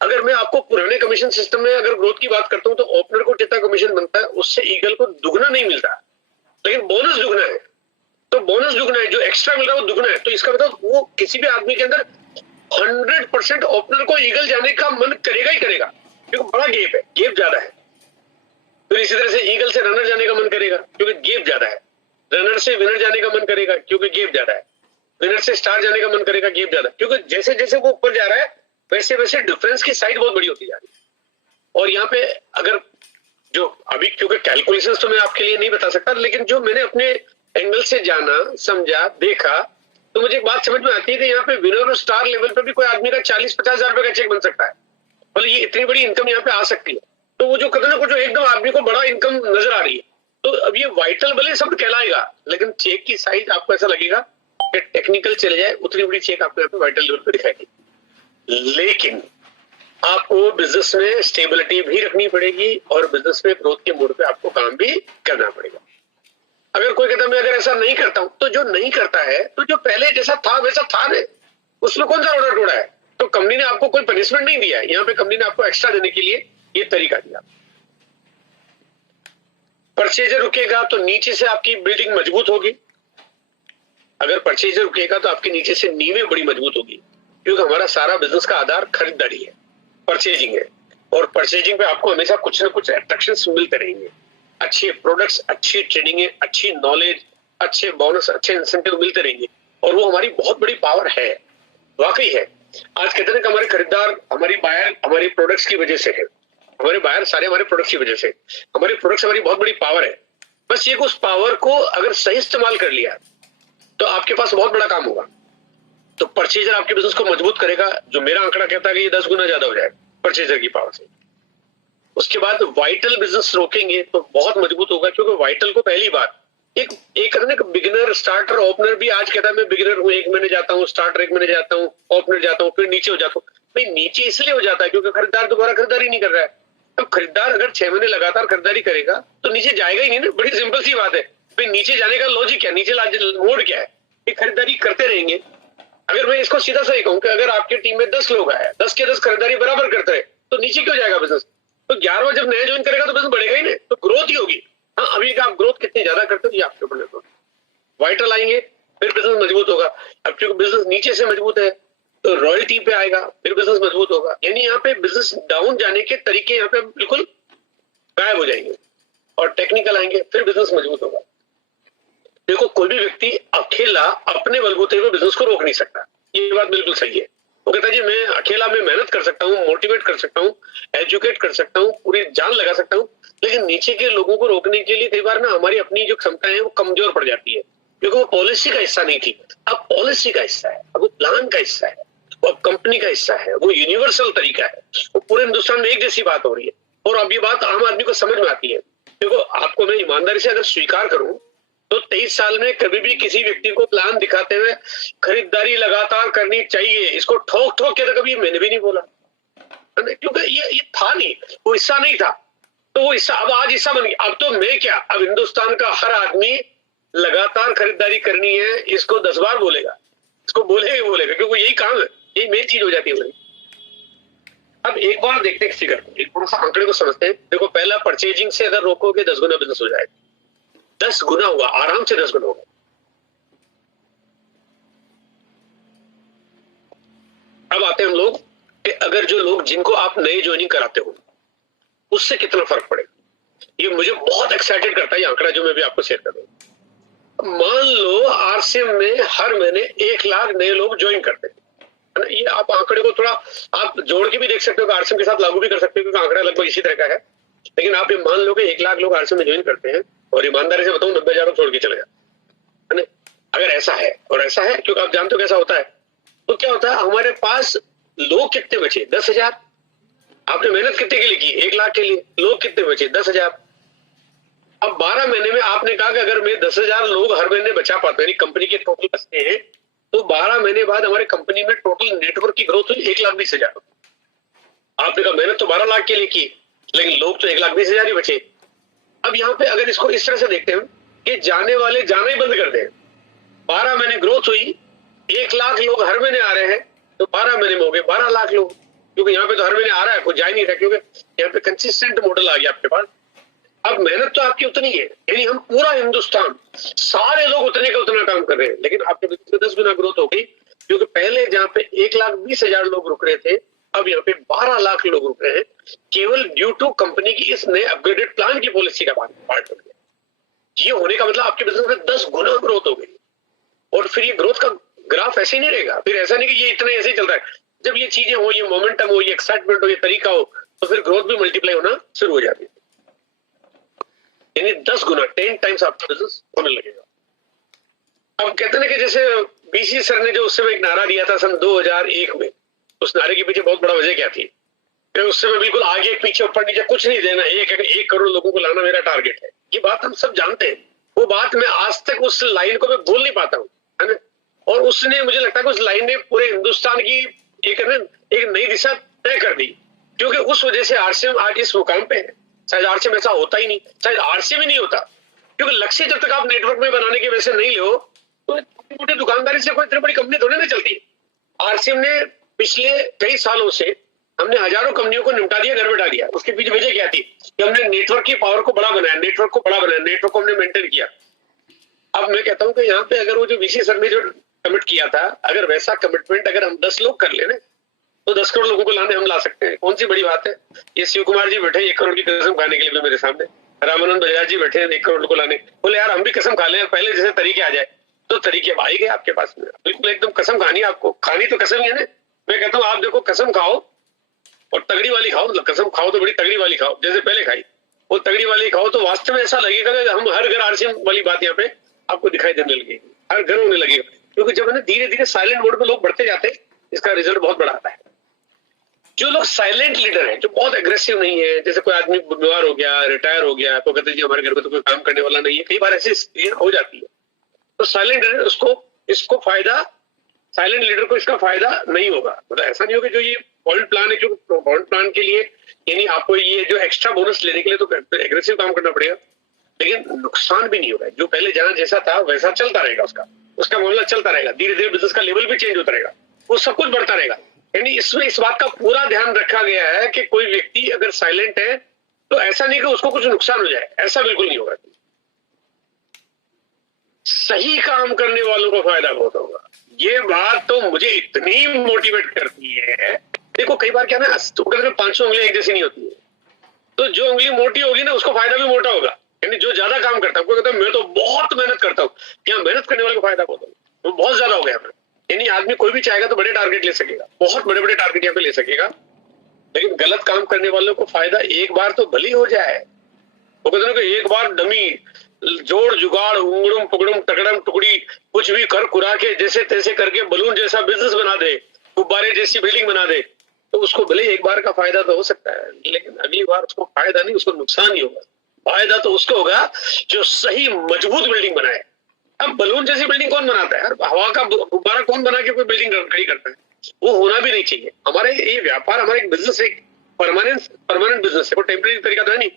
अगर मैं आपको पुराने कमीशन सिस्टम में अगर ग्रोथ की बात करता हूं तो ओपनर को जितना कमीशन बनता है उससे ईगल को दुगना नहीं मिलता, लेकिन बोनस दुगना है। तो बोनस दुगना है, जो एक्स्ट्रा मिल रहा है वो दुगना है। तो इसका मतलब वो किसी भी आदमी के अंदर 100% ओपनर को ईगल जाने का मन करेगा ही करेगा, क्योंकि बड़ा गैप है, गैप ज्यादा है। फिर इसी तरह से ईगल से रनर जाने का मन करेगा क्योंकि गैप ज्यादा है। रनर से विनर जाने का मन करेगा क्योंकि गैप ज्यादा है। विनर से स्टार जाने का मन करेगा, गैप ज्यादा, क्योंकि जैसे जैसे वो ऊपर जा रहा है वैसे वैसे डिफरेंस की साइड बहुत बड़ी होती जा रही है। और यहाँ पे अगर जो अभी, क्योंकि कैलकुलेशंस तो मैं आपके लिए नहीं बता सकता, लेकिन जो मैंने अपने एंगल से जाना, समझा, देखा, तो मुझे एक बात समझ में आती है कि यहाँ पे विनर और स्टार लेवल पे भी कोई आदमी का 40-50 हजार रुपए का चेक बन सकता है, मतलब ये इतनी बड़ी इनकम यहाँ पे आ सकती है। तो वो जो कहते ना, जो एकदम आदमी को बड़ा इनकम नजर आ रही है, तो अब ये वाइटल भले शब्द कहलाएगा, लेकिन चेक की साइज आपको ऐसा लगेगा कि टेक्निकल चले जाए उतनी बड़ी चेक आपको यहाँ पे वाइटल लेवल पे दिखाएगी। लेकिन आपको बिजनेस में स्टेबिलिटी भी रखनी पड़ेगी और बिजनेस में ग्रोथ के मोड पे आपको काम भी करना पड़ेगा। अगर कोई कहता मैं अगर ऐसा नहीं करता हूं, तो जो नहीं करता है तो जो पहले जैसा था वैसा था ना, उसमें कौन सा रोड़ा टोड़ा है। तो कंपनी ने आपको कोई पनिशमेंट नहीं दिया है, यहाँ पे कंपनी ने आपको एक्स्ट्रा देने के लिए ये तरीका दिया। परचेजर रुकेगा तो नीचे से आपकी बिल्डिंग मजबूत होगी। अगर परचेजर रुकेगा तो आपके नीचे से नींवें बड़ी मजबूत होगी, क्योंकि हमारा सारा बिजनेस का आधार खरीदारी है, परचेजिंग है। और परचेजिंग पे आपको हमेशा कुछ ना कुछ अट्रैक्शंस मिलते रहेंगे, अच्छे प्रोडक्ट्स, अच्छी ट्रेनिंग, अच्छी नॉलेज, अच्छे बोनस, अच्छे इंसेंटिव मिलते रहेंगे। और वो हमारी बहुत बड़ी पावर है, वाकई है। आज कहते हैं कि हमारे खरीदार, हमारी बायर हमारी प्रोडक्ट्स की वजह से है, हमारे बायर सारे हमारे प्रोडक्ट्स की वजह से। हमारे प्रोडक्ट्स हमारी बहुत बड़ी पावर है, बस ये उस पावर को अगर सही इस्तेमाल कर लिया तो आपके पास बहुत बड़ा काम होगा। तो परचेजर आपके बिजनेस को मजबूत करेगा, जो मेरा आंकड़ा कहता है कि ये 10 गुना ज्यादा हो जाएगा परचेजर की पावर से। उसके बाद वाइटल बिजनेस रोकेंगे तो बहुत मजबूत होगा, क्योंकि वाइटल को पहली बार एक बिगिनर, स्टार्टर, ओपनर भी आज कहता है मैं बिगिनर हूं, 1 महीने जाता हूं, स्टार्टर 1 महीने जाता हूं, ओपनर जाता हूं, फिर नीचे हो जाता हूं। भाई नीचे इसलिए हो जाता है क्योंकि खरीदार दोबारा खरीदारी नहीं कर रहा है। अब खरीदार अगर 6 महीने लगातार खरीदारी करेगा तो नीचे जाएगा ही नहीं ना, बड़ी सिंपल सी बात है। भाई नीचे जाने का लॉजिक क्या, नीचे मोड क्या है? ये खरीदारी करते रहेंगे। अगर मैं इसको सीधा सही कहूं कि अगर आपकी टीम में 10 लोग आए, 10 के 10 खरीदारी बराबर करते रहे तो नीचे क्यों जाएगा बिजनेस? तो 11वां जब नया ज्वाइन करेगा तो बिजनेस बढ़ेगा ही नहीं, तो ग्रोथ ही होगी। हाँ, अभी का आप ग्रोथ कितनी ज्यादा करते हो ये आपके ऊपर निर्भर। वाइटल आएंगे फिर बिजनेस मजबूत होगा। अब क्योंकि बिजनेस नीचे से मजबूत है तो रॉयल्टी पे आएगा, फिर बिजनेस मजबूत होगा। यानी यहाँ पे बिजनेस डाउन जाने के तरीके यहाँ पे बिल्कुल गायब हो जाएंगे और टेक्निकल आएंगे, फिर बिजनेस मजबूत होगा। देखो, कोई भी व्यक्ति अकेला अपने बलबूते पे बिजनेस को रोक नहीं सकता, ये बात बिल्कुल सही है। वो कहता है जी मैं अकेला मैं मेहनत कर सकता हूँ, मोटिवेट कर सकता हूँ, एजुकेट कर सकता हूँ, पूरी जान लगा सकता हूँ, लेकिन नीचे के लोगों को रोकने के लिए कई बार ना हमारी अपनी जो क्षमताएं हैं वो कमजोर पड़ जाती है, क्योंकि वो पॉलिसी का हिस्सा नहीं थी। अब पॉलिसी का हिस्सा है, अब वो प्लान का हिस्सा है, वो अब कंपनी का हिस्सा है, वो यूनिवर्सल तरीका है, वो पूरे हिंदुस्तान में एक जैसी बात हो रही है। और अब ये बात आम आदमी को समझ में आती है। देखो, आपको मैं ईमानदारी से अगर स्वीकार करूं तो 23 साल में कभी भी किसी व्यक्ति को प्लान दिखाते हुए खरीदारी लगातार करनी चाहिए, इसको ठोक ठोक के तो कभी मैंने भी नहीं बोला, क्योंकि ये था नहीं, वो हिस्सा नहीं था। तो वो हिस्सा अब आज हिस्सा बन गया। अब तो मैं क्या, अब हिंदुस्तान का हर आदमी लगातार खरीदारी करनी है, इसको 10 बार बोलेगा, इसको बोलेगा क्योंकि यही काम है, यही मेन चीज हो जाती है। अब एक बार देखते हैं फिगर को, एक थोड़ा सा आंकड़े को समझते हैं। देखो, पहला परचेजिंग से अगर रोकोगे 10 गुना बिजनेस हो जाएगा, 10 गुना होगा, आराम से 10 गुना होगा। अब आते हैं हम लोग कि अगर जो लोग जिनको आप नए ज्वाइनिंग कराते हो उससे कितना फर्क पड़ेगा। ये मुझे बहुत एक्साइटेड करता है ये आंकड़ा जो मैं भी आपको शेयर कर रहा हूं। मान लो आरसीएम में हर महीने 1 लाख नए लोग ज्वाइन करते हैं, है ना। ये आप आंकड़े को थोड़ा आप जोड़ के भी देख सकते हो, आरसीएम के साथ लागू भी कर सकते हो, क्योंकि आंकड़ा लगभग इसी तरह का है। लेकिन आप ये मान लो कि 1 लाख लोग आरसीएम में ज्वाइन करते हैं, और ईमानदारी से बताऊं 90,000 छोड़ के चले जाते, है ना। अगर ऐसा है, और ऐसा है क्योंकि आप जानते हो कैसा होता है, तो क्या होता है, हमारे पास लोग कितने बचे? 10,000। आपने मेहनत कितने के लिए की? 1 लाख के लिए। लोग कितने बचे? 10,000। अब 12 महीने में आपने कहा कि अगर मैं 10,000 लोग हर महीने बचा पाता हूं, कंपनी के टोटल बचते हैं, तो 12 महीने बाद हमारे कंपनी में टोटल नेटवर्क की ग्रोथ हुई 1,20,000। आपने कहा मेहनत तो 12 लाख के लिए की, लेकिन लोग तो 1,20,000 ही बचे। अब यहाँ पे अगर इसको इस तरह से देखते हैं कि जाने वाले जाना ही बंद कर दें, 12 महीने ग्रोथ हुई, 1 लाख लोग हर महीने आ रहे हैं, तो 12 महीने में हो गए 12 लाख लोग, क्योंकि यहाँ पे तो हर महीने आ रहा है, कोई जा ही नहीं रहा, क्योंकि यहाँ पे कंसिस्टेंट मॉडल आ गया आपके पास। अब मेहनत तो आपकी उतनी है, यानी हम पूरा हिंदुस्तान सारे लोग उतने का उतना काम कर रहे हैं, लेकिन आपके बिजनेस में 10 गुना ग्रोथ हो गई, क्योंकि पहले जहाँ पे 1,20,000 लोग रुक रहे थे, अब यहाँ पे 12 लाख लोग रुक रहे हैं, केवल ड्यू टू कंपनी की इस नए अपग्रेडेड प्लान की पॉलिसी का पार्ट हो गया। ये होने का मतलब आपके बिजनेस में 10 गुना ग्रोथ हो गई। और फिर ये ग्रोथ का ग्राफ ऐसे ही नहीं रहेगा, फिर ऐसा नहीं कि ये इतना ऐसे ही चल रहा है। जब ये चीजें हो, ये मोमेंटम हो, ये एक्साइटमेंट हो, ये तरीका हो, तो फिर ग्रोथ भी मल्टीप्लाई होना शुरू हो जाती है। यानी 10 गुना 10 टाइम्स आपका बिजनेस होने लगेगा। अब कहते हैं कि जैसे बीसी सर ने जो उस समय एक नारा दिया था सन 2001 में, उस नारे के पीछे बहुत बड़ा वजह क्या थी? उस समय बिल्कुल आगे पीछे ऊपर नीचे कुछ नहीं देना, 1 करोड़ लोगों को लाना मेरा टारगेट है। ये बात हम सब जानते हैं। वो बात मैं आज तक उस लाइन को मैं भूल नहीं पाता हूँ, है ना। और उसने, मुझे लगता है कि उस लाइन ने पूरे हिंदुस्तान की एक नई दिशा तय कर दी, क्योंकि उस वजह से आरसीएम आज इस मुकाम पे है। शायद आरसीएम ऐसा होता ही नहीं, शायद आरसीएम ही नहीं होता, क्योंकि लक्ष्य जब तक आप नेटवर्क में बनाने की वजह से नहीं हो, तो छोटी मोटी दुकानदारी से कोई इतनी बड़ी कंपनी थोड़ी ना चलती। आरसीएम ने पिछले कई सालों से हमने हजारों कंपनियों को निपटा दिया, घर बैठा दिया। उसके पीछे वजह क्या थी कि हमने नेटवर्क की पावर को बड़ा बनाया, नेटवर्क को हमने मेंटेन किया। अब मैं कहता हूं कि यहाँ पे अगर वो जो वीसी सर ने जो कमिट किया था, अगर वैसा कमिटमेंट अगर हम 10 लोग कर लेना, तो 10 करोड़ लोगों को लाने हम ला सकते हैं। कौन सी बड़ी बात है। ये शिव कुमार जी बैठे 1 करोड़ की कसम खाने के लिए मेरे सामने, रामानंद बजाज जी बैठे 1 करोड़ को लाने, बोले यार हम भी कसम खा लें, पहले जैसे तरीके आ जाए। तो तरीके आ ही गए आपके पास में, बिल्कुल एकदम कसम खानी है आपको, खानी तो कसम ही है ना। मैं कहता हूँ आप देखो, कसम खाओ और तगड़ी वाली खाओ, मतलब कसम खाओ तो बड़ी तगड़ी वाली खाओ, जैसे पहले खाई वो तगड़ी वाली खाओ, तो वास्तव में ऐसा लगेगा कि हम हर घर आरसीएम वाली बात यहाँ पे आपको दिखाई देने लगेगी, हर घर होने लगेगा। क्योंकि जब है धीरे धीरे साइलेंट मोड में लोग बढ़ते जाते हैं, इसका रिजल्ट बहुत बड़ा आता है। जो लोग साइलेंट लीडर हैं, जो बहुत एग्रेसिव नहीं है, जैसे कोई आदमी बीमार हो गया, रिटायर हो गया, तो कहते जी हमारे घर में तो कोई काम करने वाला नहीं है, कई बार ऐसी स्थितियां हो जाती है। तो साइलेंट लीडर इसको फायदा, साइलेंट लीडर को इसका फायदा नहीं होगा। मतलब ऐसा नहीं होगा जो ये पॉइंट प्लान है, जो पॉइंट प्लान के लिए यानी आपको ये जो एक्स्ट्रा बोनस लेने के लिए तो एग्रेसिव काम करना पड़ेगा, लेकिन नुकसान भी नहीं होगा। जो पहले जहां जैसा था वैसा चलता रहेगा, उसका मामला चलता रहेगा, धीरे धीरे बिजनेस का लेवल भी चेंज होता रहेगा, वो सब कुछ बढ़ता रहेगा। यानी इसमें इस बात का पूरा ध्यान रखा गया है कि कोई व्यक्ति अगर साइलेंट है तो ऐसा नहीं कि उसको कुछ नुकसान हो जाए, ऐसा बिल्कुल नहीं होगा। सही काम करने वालों को फायदा बहुत होगा। ये बात तो मुझे इतनी मोटिवेट करती है। देखो कई बार क्या ना, 500 उंगलियां एक जैसी नहीं होती है, तो जो उंगली मोटी होगी ना उसको फायदा भी मोटा होगा। यानी जो ज्यादा काम करता है, कहता है मैं तो बहुत मेहनत करता हूँ, क्या मेहनत करने वाले को फायदा बहुत होगा, तो बहुत ज्यादा हो गया। यानी आदमी कोई भी चाहेगा तो बड़े टारगेट ले सकेगा, बहुत बड़े बड़े टारगेट यहाँ पे ले सकेगा, लेकिन गलत काम करने वालों को फायदा एक बार तो भली हो जाए। वो कहते हैं कि एक बार डमी जोड़ जुगाड़ उंगड़ुम पकड़ुम तकड़म टुकड़ी कुछ भी कर कुरा के जैसे तैसे करके बलून जैसा बिजनेस बना दे, गुब्बारे जैसी बिल्डिंग बना दे, तो उसको भले एक बार का फायदा तो हो सकता है, लेकिन अगली बार उसको फायदा नहीं, उसको नुकसान ही होगा। फायदा तो उसको होगा जो सही मजबूत बिल्डिंग बनाए। अब बलून जैसी बिल्डिंग कौन बनाता है यार? हवा का गुब्बारा कौन बना के कोई बिल्डिंग खड़ी करता है? वो होना भी नहीं चाहिए। हमारे ये व्यापार, हमारे एक बिजनेस, एक परमानेंट बिजनेस है, वो टेम्परेरी तरीका तो है नहीं,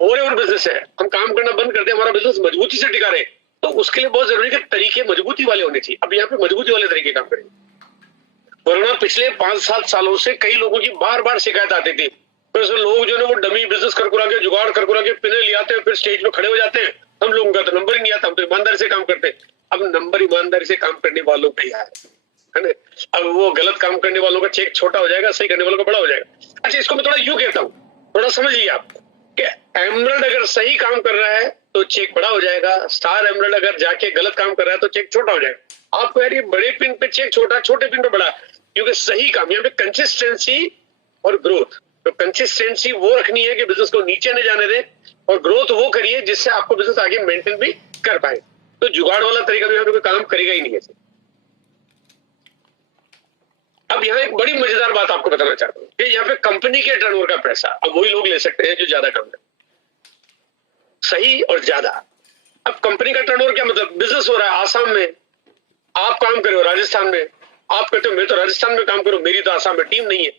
और बिजनेस है। हम काम करना बंद कर दे, हमारा बिजनेस मजबूती से टिका रहे, तो उसके लिए बहुत जरूरी है कि तरीके मजबूती वाले होने चाहिए। अब यहाँ पे मजबूती वाले तरीके काम करेंगे। वरना पिछले 5-7 सालों से कई लोगों की बार बार शिकायत आती थी, फिर लोग जो है वो डमी बिजनेस कर कुरा के जुगाड़ कर कुरा के पिने ले आते हैं, फिर स्टेज पे खड़े हो जाते हैं, हम लोगों का तो नंबर ही नहीं आता, हम तो ईमानदारी से काम करते हैं। अब नंबर ईमानदारी से काम करने वालों पे है ना, अब वो गलत काम करने वालों का चेक छोटा हो जाएगा, सही करने वालों का बड़ा हो जाएगा। अच्छा, इसको मैं थोड़ा यूं कहता हूँ, थोड़ा समझिए आप कि एमरल्ड अगर सही काम कर रहा है तो चेक बड़ा हो जाएगा, स्टार एमरल्ड अगर जाके गलत काम कर रहा है तो चेक छोटा हो जाएगा। आपको यार ये बड़े पिन पे चेक छोटा, छोटे पिन पे बड़ा, क्योंकि सही काम यहाँ पे कंसिस्टेंसी और ग्रोथ। तो कंसिस्टेंसी वो रखनी है कि बिजनेस को नीचे न जाने दे, और ग्रोथ वो करिए जिससे आपको बिजनेस आगे मेंटेन भी कर पाए। तो जुगाड़ वाला तरीका भी यहाँ पे कोई काम करेगा ही नहीं है। अब यहाँ एक बड़ी मजेदार बात आपको बताना चाहता हूँ कि यहाँ पे कंपनी के टर्नओवर का पैसा अब वही लोग ले सकते हैं जो ज्यादा काम करते, सही और ज्यादा। अब कंपनी का टर्नओवर क्या मतलब? बिजनेस हो रहा है आसाम में, आप काम कर रहे हो राजस्थान में, आप कहते हो मैं तो राजस्थान में काम करूं, मेरी तो आसाम में टीम नहीं है।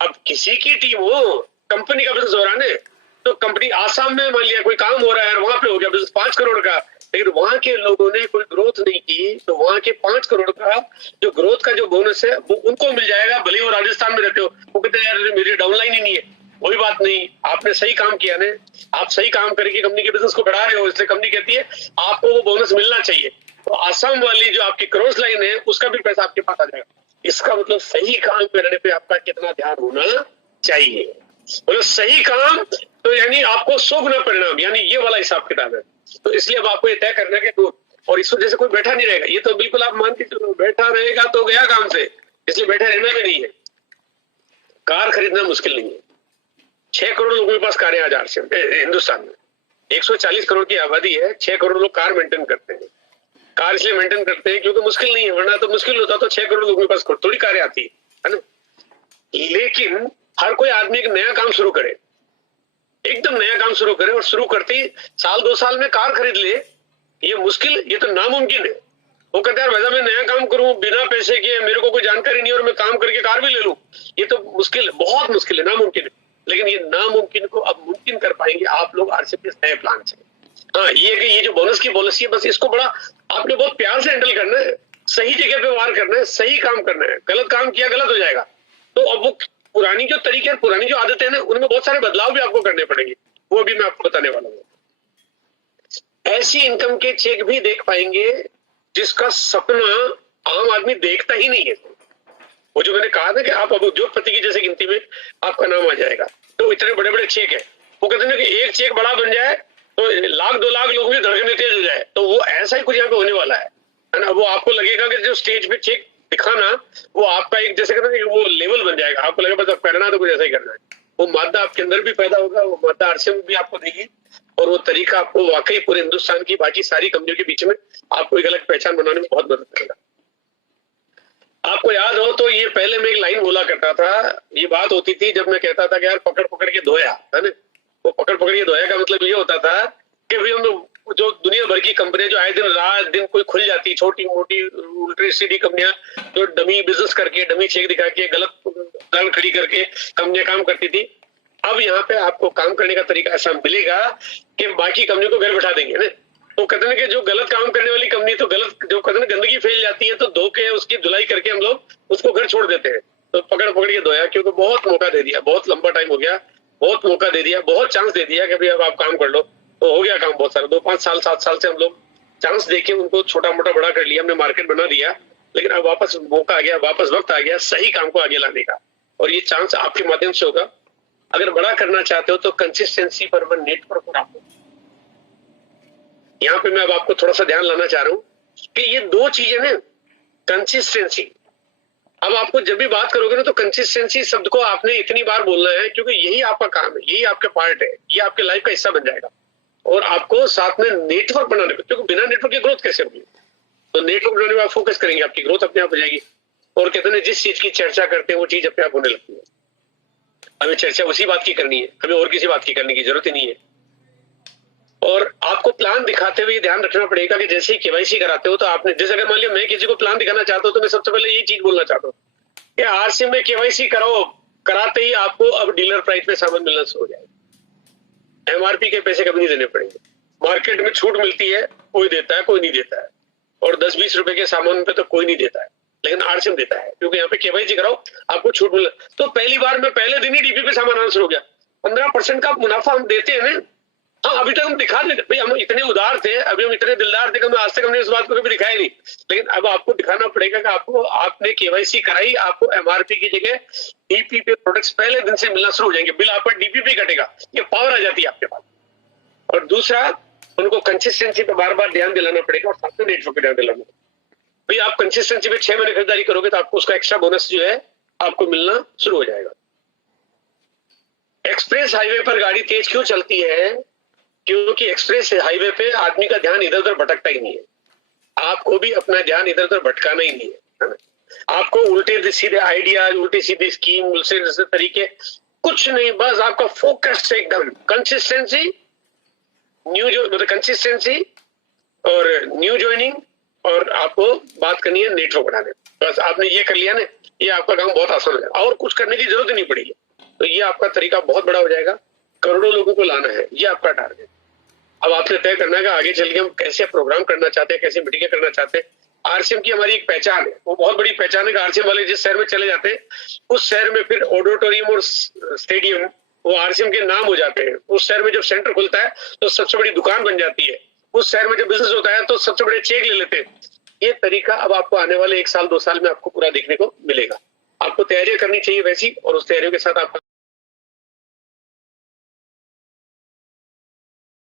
अब किसी की टीम हो, कंपनी का बिजनेस हो रहा है ना, तो कंपनी आसाम में मान लिया कोई काम हो रहा है, वहां पे हो गया बिजनेस 5 करोड़ का, लेकिन वहां के लोगों ने कोई ग्रोथ नहीं की, तो वहां के 5 करोड़ का जो ग्रोथ का जो बोनस है वो उनको मिल जाएगा, भले वो राजस्थान में रहते हो। वो कहते हैं यार मेरी डाउनलाइन ही नहीं है। कोई बात नहीं, आपने सही काम किया ने, आप सही काम करके कंपनी के बिजनेस को बढ़ा रहे हो, इसलिए कंपनी कहती है आपको वो बोनस मिलना चाहिए। तो आसाम वाली जो आपकी क्रॉस लाइन है उसका भी पैसा आपके पास आ जाएगा। इसका मतलब सही काम करने पे आपका कितना ध्यान होना चाहिए। मतलब सही काम तो यानी आपको शुभ न परिणाम, यानी ये वाला हिसाब किताब है। तो इसलिए अब आपको ये तय करना है कि और इस वजह से कोई बैठा नहीं रहेगा, ये तो बिल्कुल आप मान के चलो, बैठा रहेगा तो गया काम से, इसलिए बैठा रहना भी नहीं है। कार खरीदना मुश्किल नहीं है, 6 करोड़ लोगों के पास कारें आज हिंदुस्तान में 140 करोड़ की आबादी है, 6 करोड़ लोग कार मेंटेन करते हैं। कार इसलिए मेंटेन करते हैं क्योंकि मुश्किल नहीं है, वरना तो मुश्किल होता तो 6 करोड़ लोगों के पास थोड़ी कारें आती है ना। लेकिन हर कोई आदमी एक नया काम शुरू करे, एकदम नया काम शुरू करे, और शुरू करते ही 1-2 साल में कार खरीद ले, ये मुश्किल, ये तो नामुमकिन है। वो कहते हैं वैसा मैं नया काम करूं बिना पैसे के, मेरे को कोई जानकारी नहीं और मैं काम करके कार भी ले लूं, ये तो मुश्किल है, बहुत मुश्किल है, नामुमकिन है। लेकिन ये नामुमकिन को अब मुमकिन कर पाएंगे आप लोग आरसीपीएस नए प्लान से। हाँ, ये कि ये जो बोनस की पॉलिसी है, बस इसको बड़ा आपने बहुत प्यार से हैंडल करना है, सही जगह पे वार करना है, सही काम करना है। गलत काम किया गलत हो जाएगा। तो अब वो पुरानी जो तरीके, पुरानी जो आदतें हैं ना, उनमें बहुत सारे बदलाव भी आपको करने पड़ेंगे, वो भी मैं आपको बताने वाला हूँ। ऐसी इनकम के चेक भी देख पाएंगे जिसका सपना आम आदमी देखता ही नहीं है। वो जो मैंने कहा था कि आप अब उद्योगपति की जैसे गिनती में आपका नाम आ जाएगा, तो इतने बड़े बड़े चेक है। वो कहते हैं कि एक चेक बड़ा बन जाए तो 1-2 लाख लोगों की धड़कनें तेज हो जाए, तो वो ऐसा ही कुछ यहाँ पे होने वाला है ना। वो आपको लगेगा कि जो स्टेज पे चेक दिखाना वो आपका एक जैसे कहते वो लेवल बन जाएगा, आपको लगेगा बस करना तो कुछ ऐसा ही करना है। वो मादा आपके अंदर भी पैदा होगा, वो मादा आरसे में भी आपको देगी, और वो तरीका आपको वाकई पूरे हिंदुस्तान की बाकी सारी कंपनियों के बीच में आपको एक अलग पहचान बनाने में बहुत मदद करेगा। आपको याद हो तो ये पहले मैं एक लाइन बोला करता था, ये बात होती थी जब मैं कहता था कि यार पकड़ पकड़ के धोया, है ना। वो पकड़ पकड़ के धोया का मतलब ये होता था कि भाई हम जो दुनिया भर की कंपनियां जो आए दिन रात दिन कोई खुल जाती, छोटी मोटी उल्टी सीधी कंपनियां जो डमी बिजनेस करके, डमी चेक दिखा के, गलत खड़ी करके कंपनियां काम करती थी, अब यहाँ पे आपको काम करने का तरीका ऐसा मिलेगा कि बाकी कंपनियों को घर बैठा देंगे ना। तो कहते हैं कि जो गलत काम करने वाली कंपनी तो गलत जो कहते हैं गंदगी फैल जाती है तो धो के उसकी धुलाई करके हम लोग उसको घर छोड़ देते हैं। तो पकड़ पकड़ के धोया, क्योंकि बहुत मौका दे दिया, बहुत लंबा टाइम हो गया, बहुत मौका दे दिया, बहुत चांस दे दिया कि भाई अब आप काम कर लो, तो हो गया काम बहुत सारा। 2-5 साल 7 साल से हम लोग चांस देके उनको छोटा मोटा बड़ा कर लिया, हमने मार्केट बना दिया, लेकिन अब वापस मौका आ गया, वापस वक्त आ गया सही काम को आगे लाने का। और ये चांस आपके माध्यम से होगा। अगर बड़ा करना चाहते हो तो कंसिस्टेंसी पर नेटवर्क पर आपको, यहाँ पे मैं अब आपको थोड़ा सा ध्यान लाना चाह रहा हूँ कि ये 2 चीजें ना, कंसिस्टेंसी। अब आपको जब भी बात करोगे ना तो कंसिस्टेंसी शब्द को आपने इतनी बार बोलना है, क्योंकि यही आपका काम है, यही आपका पार्ट है, ये आपके लाइफ का हिस्सा बन जाएगा। और आपको साथ में नेटवर्क बनाने पर, क्योंकि बिना नेटवर्क की ग्रोथ कैसे होगी? तो नेटवर्क बनाने में आप फोकस करेंगे, आपकी ग्रोथ अपने आप हो जाएगी। और कहते हैं जिस चीज की चर्चा करते हैं वो चीज अपने आप होने लगती है। हमें चर्चा उसी बात की करनी है, हमें और किसी बात की करने की जरूरत ही नहीं है। और आपको प्लान दिखाते हुए ध्यान रखना पड़ेगा कि जैसे ही केवाईसी कराते हो तो आपने, जैसे अगर मान लिया मैं किसी को प्लान दिखाना चाहता हूं तो मैं सबसे पहले यही चीज बोलना चाहता हूँ कि आरसीएम में केवाईसी कराओ, कराते ही आपको अब डीलर प्राइस पे सामान मिलना शुरू हो जाएगा। एमआरपी के पैसे कभी नहीं देने पड़ेंगे। मार्केट में छूट मिलती है, कोई देता है कोई नहीं देता है, और 10-20 रुपए के सामान पे तो कोई नहीं देता है, लेकिन आरसीएम देता है, क्योंकि यहाँ पे केवाईसी कराओ आपको छूट मिला। तो पहली बार में पहले दिन ही डीपी पे सामान आना शुरू हो गया। 15% का मुनाफा हम देते हैं ना। हाँ, अभी तक हम दिखा देते, भाई हम इतने उदार थे, अभी हम इतने दिलदार थे कि आज तक हमने इस बात को कभी दिखाया नहीं। लेकिन अब आपको दिखाना पड़ेगा कि आपको, आपने केवाईसी कराई, आपको एमआरपी की जगह डीपी पे प्रोडक्ट्स पहले दिन से मिलना शुरू हो जाएंगे। बिल आपका डीपी पे कटेगा, ये पावर आ जाती है आपके पास। और दूसरा, उनको कंसिस्टेंसी पे बार बार ध्यान दिलाना पड़ेगा और साथ में नेटवर्क पे ध्यान दिलाना। भाई आप कंसिस्टेंसी पे 6 महीने खरीदारी करोगे तो आपको उसका एक्स्ट्रा बोनस जो है आपको मिलना शुरू हो जाएगा। एक्सप्रेस हाईवे पर गाड़ी तेज क्यों चलती है? क्योंकि एक्सप्रेस हाईवे पे आदमी का ध्यान इधर उधर भटकता ही नहीं है। आपको भी अपना ध्यान इधर उधर भटकाना ही नहीं है। आपको उल्टे सीधे आइडिया, उल्टी सीधी स्कीम, उल्टे तरीके कुछ नहीं, बस आपका फोकस एकदम कंसिस्टेंसी, मतलब कंसिस्टेंसी और न्यू ज्वाइनिंग, और आपको बात करनी है नेटवर्क बढ़ाने। बस आपने ये कर लिया ना, ये आपका काम बहुत आसान हो जाएगा और कुछ करने की जरूरत नहीं पड़ेगी। तो ये आपका तरीका बहुत बड़ा हो जाएगा। करोड़ों लोगों को लाना है, ये आपका टारगेट। अब आपने तय करना है कि आगे चल के हम कैसे प्रोग्राम करना चाहते हैं, कैसे मीटिंगें करना चाहते हैं। आरसीएम की हमारी एक पहचान है, वो बहुत बड़ी पहचान है कि आरसीएम वाले जिस शहर में चले जाते हैं उस शहर में फिर ऑडिटोरियम और स्टेडियम वो आरसीएम के नाम हो जाते हैं। उस शहर में जब सेंटर खुलता है तो सबसे बड़ी दुकान बन जाती है। उस शहर में जब बिजनेस होता है तो सबसे बड़े चेक ले लेते हैं। ये तरीका अब आपको आने वाले 1 साल 2 साल में आपको पूरा देखने को मिलेगा। आपको तैयारियां करनी चाहिए वैसी, और उस तैयारियों के साथ आप